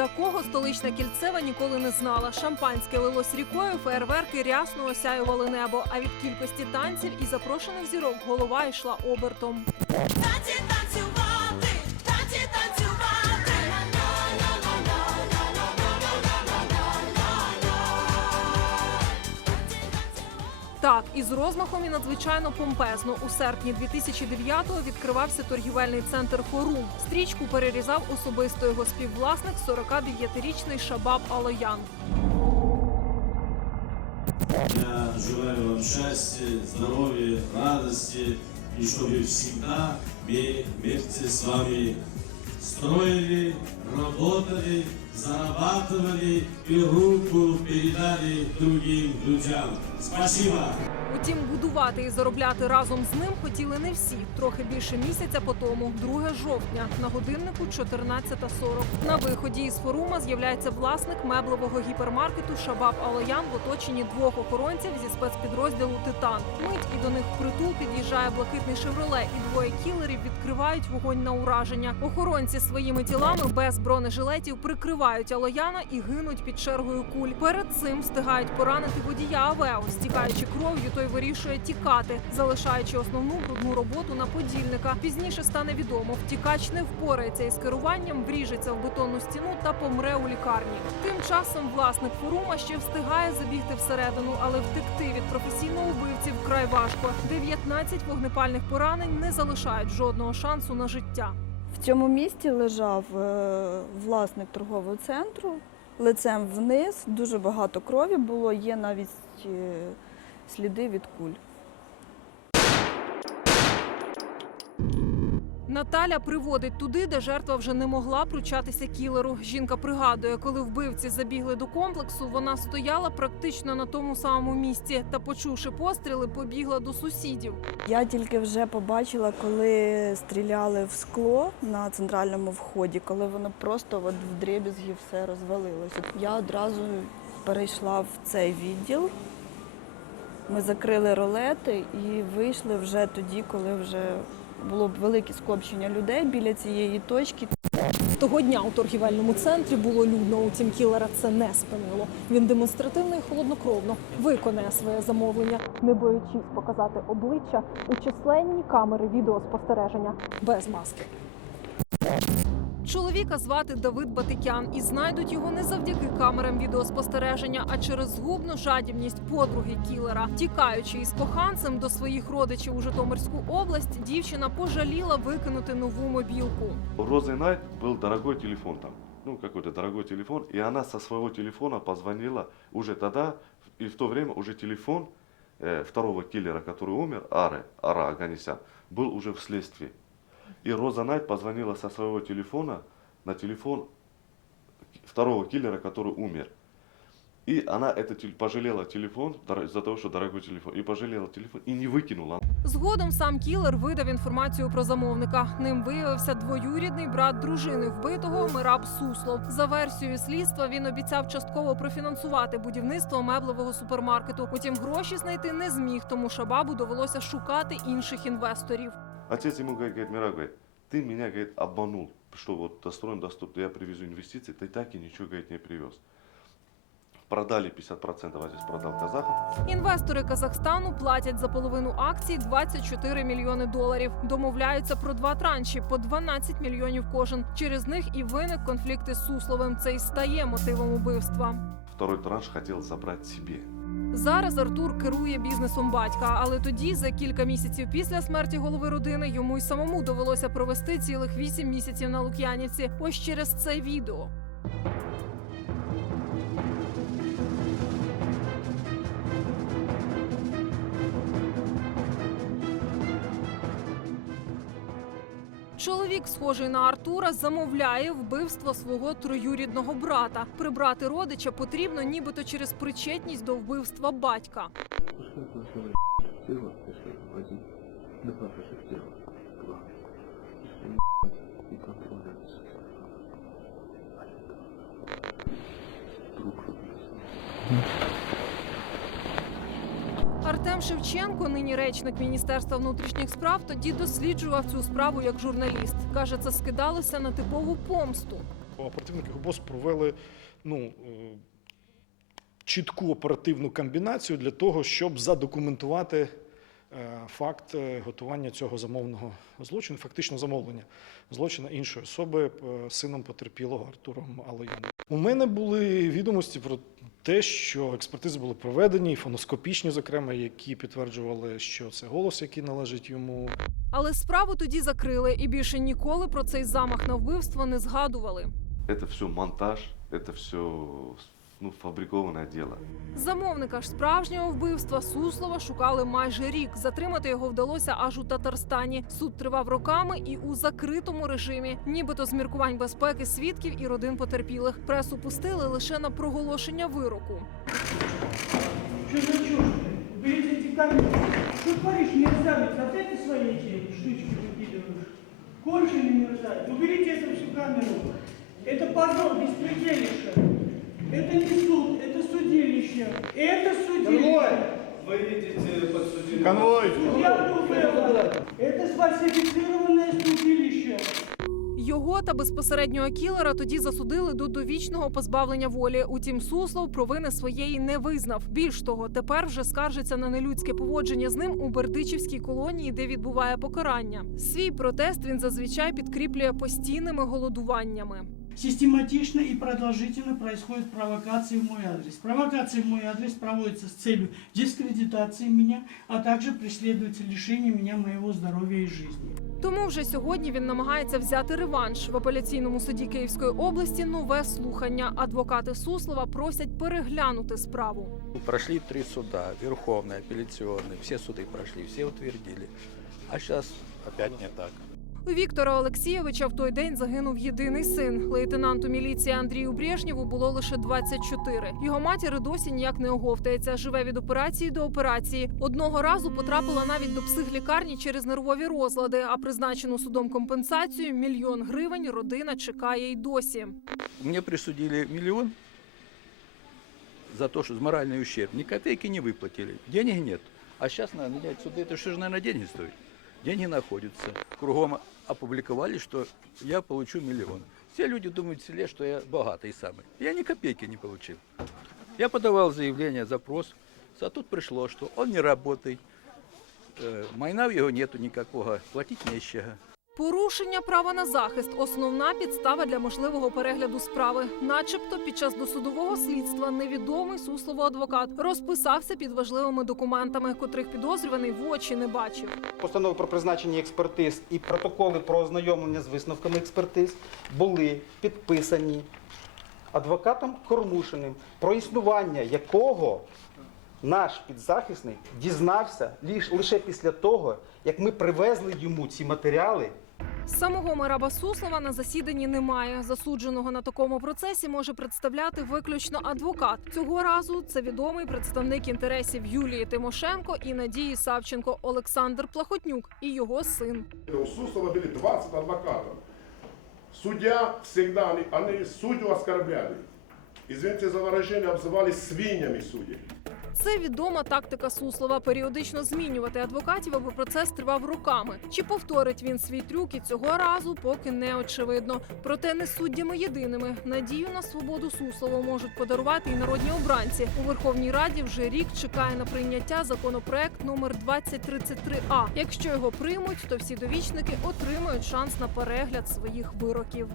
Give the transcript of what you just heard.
Такого столична кільцева ніколи не знала. Шампанське лилось рікою, феєрверки рясно осяювали небо. А від кількості танців і запрошених зірок голова йшла обертом. Так, із розмахом і надзвичайно помпезно у серпні 2009-го відкривався торгівельний центр Форум. Стрічку перерізав особисто його співвласник, 49-річний Шабаб Алоян. Я желаю вам счастья, здоровья, радости, и чтобы всегда мы вместе с вами строили, работали, зарабатывали и руку передали другим людям. Спасибо! Утім, будувати і заробляти разом з ним хотіли не всі. Трохи більше місяця по тому, 2 жовтня, на годиннику 14.40. На виході із форума з'являється власник меблевого гіпермаркету Шабаб Алоян в оточенні двох охоронців зі спецпідрозділу Титан. Мить і до них впритул під'їжджає блакитний шевроле, і двоє кілерів відкривають вогонь на ураження. Охоронці своїми тілами без бронежилетів прикривають Алояна і гинуть під чергою куль. Перед цим встигають поранити водія Авео. Стікаючи кров'ю, той вирішує тікати, залишаючи основну брудну роботу на подільника. Пізніше стане відомо, втікач не впорається із керуванням, вріжеться в бетонну стіну та помре у лікарні. Тим часом власник форума ще встигає забігти всередину, але втекти від професійного вбивці вкрай важко. 19 вогнепальних поранень не залишають жодного шансу на життя. В цьому місті лежав е, власник торгового центру лицем вниз. Дуже багато крові було, є навіть е, сліди від куль. Наталя приводить туди, де жертва вже не могла пручатися кілеру. Жінка пригадує, коли вбивці забігли до комплексу, вона стояла практично на тому самому місці та, почувши постріли, побігла до сусідів. Я тільки вже побачила, коли стріляли в скло на центральному вході, коли воно просто от в дребізги все розвалилося. Я одразу перейшла в цей відділ. Ми закрили ролети і вийшли вже тоді, коли вже було велике скопчення людей біля цієї точки. Того дня у торгівельному центрі було людно. Утім, кілера це не спинило. Він демонстративно і холоднокровно виконає своє замовлення, не боючись показати обличчя у численні камери відеоспостереження без маски. Чоловіка звати Давид Батикян, і знайдуть його не завдяки камерам відеоспостереження, а через згубну жадібність подруги кілера. Тікаючи із коханцем до своїх родичів у Житомирську область, дівчина пожаліла викинути нову мобілку. У Розы Найт был дорогой телефон там, ну какой-то дорогой телефон, и она со своего телефона позвонила уже тогда, и в то время уже телефон э, второго киллера, который умер, Ары, Ара Аганесян, был уже в следствии. И Роза Найт позвонила со своего телефона на телефон второго киллера, который умер. И она это тел- пожалела телефон дор- за того, что дорогой телефон, и пожалела телефон, и не выкинула. Згодом сам кілер видав інформацію про замовника. Ним виявився двоюрідний брат дружини вбитого Мираб Суслов. За версією слідства він обіцяв частково профінансувати будівництво меблевого супермаркету. Утім, гроші знайти не зміг, тому Шабабу довелося шукати інших інвесторів. Отец ему говорит, говорит, Мира, говорит, ты меня, говорит, обманул, что вот достроен доступ, я привезу инвестиции, ты так и ничего, говорит, не привез. Продали 50%, отец продал казахам. Інвестори Казахстану платять за половину акцій 24 мільйони доларів. Домовляються про два транші по 12 мільйонів кожен. Через них і виник конфлікт із Сусловим. Це й стає мотивом убивства. Второй транш хотел забрать себе. Зараз Артур керує бізнесом батька, але тоді, за кілька місяців після смерті голови родини, йому й самому довелося провести цілих вісім місяців на Лук'янівці. Ось через це відео. Чоловік, схожий на Артура, замовляє вбивство свого троюрідного брата. Прибрати родича потрібно, нібито через причетність до вбивства батька. Пускай просто тело, если один, два Артем Шевченко, нині речник Міністерства внутрішніх справ, тоді досліджував цю справу як журналіст. Каже, це скидалося на типову помсту. оперативники ГУБОС провели ну, е, чітку оперативну комбінацію для того, щоб задокументувати е, факт е, готування цього замовного злочину, фактично замовлення злочину іншої особи сином потерпілого Артуром Алояном. У мене були відомості про те, що експертизи були проведені, фоноскопічні, зокрема, які підтверджували, що це голос, який належить йому. Але справу тоді закрили і більше ніколи про цей замах на вбивство не згадували. Це все монтаж, це все ну, фабрикованное дело. Замовника ж справжнього вбивства Суслова шукали майже рік. Затримати його вдалося аж у Татарстані. Суд тривав роками і у закритому режимі, нібито з міркувань безпеки свідків і родин потерпілих. Пресу пустили лише на проголошення вироку. Что за чушь? Уберите эти камеры. Что творишь, мерзавец? Опять ты свои эти штучки выкидываешь? Конченый мерзавец. Уберите эту всю камеру. Это позор, беспредельище. Это не суд, это судилище. Это судилище. Вы видите подсудимого. Конвой! Судья Дубела. Это сфальсифицированное судилище. Його та безпосереднього кілера тоді засудили до довічного позбавлення волі. Утім, Суслов провини своєї не визнав. Більш того, тепер вже скаржиться на нелюдське поводження з ним у Бердичівській колонії, де відбуває покарання. Свій протест він зазвичай підкріплює постійними голодуваннями. Систематично и продолжительно происходят провокации в мой адрес. Провокации в мой адрес проводятся с целью дискредитации меня, а также преследуется лишение меня моего здоровья и жизни. Тому вже сьогодні він намагається взяти реванш в апеляційному суді Київської області. Нове слухання. Адвокати Суслова просять переглянути справу. Прошли три суда, Верховный, апелляционный, все суды прошли, все утвердили. А сейчас опять не так. У Віктора Олексійовича в той день загинув єдиний син. Лейтенанту міліції Андрію Брежнєву було лише 24. Його матір і досі ніяк не оговтається. Живе від операції до операції. Одного разу потрапила навіть до психлікарні через нервові розлади. А призначену судом компенсацію мільйон гривень родина чекає й досі. Мне присудили миллион за то, что моральный ущерб. Ни копейки не выплатили. Денег нет. А сейчас надо менять суды. Это что же, наверное, деньги стоит? Деньги находятся. Кругом опубликовали, что я получу миллион. Все люди думают в селе, что я богатый самый. Я ни копейки не получил. Я подавал заявление, запрос. А тут пришло, что он не работает. Э, Майна в его нету никакого. Платить не с чего. Порушення права на захист основна підстава для можливого перегляду справи. Начебто, під час досудового слідства невідомий суслово адвокат розписався під важливими документами, котрих підозрюваний в очі не бачив. Постанови про призначення експертиз і протоколи про ознайомлення з висновками експертиз були підписані адвокатом Кормушиним, про існування якого наш підзахисний дізнався лиш- лише після того, як ми привезли йому ці матеріали Самого Мираба Суслова на засіданні немає. Засудженого на такому процесі може представляти виключно адвокат. Цього разу це відомий представник інтересів Юлії Тимошенко і Надії Савченко Олександр Плахотнюк і його син. У Суслова были 20 адвокатов. Судья всегда, они, они судью оскорбляли. Извините за выражение, обзывали свиньями судей. Це відома тактика Суслова періодично змінювати адвокатів, аби процес тривав роками. Чи повторить він свій трюк і цього разу, поки не очевидно. Проте не суддями єдиними. Надію на свободу Суслову можуть подарувати і народні обранці. У Верховній Раді вже рік чекає на прийняття законопроект номер 2033 А. Якщо його приймуть, то всі довічники отримають шанс на перегляд своїх вироків.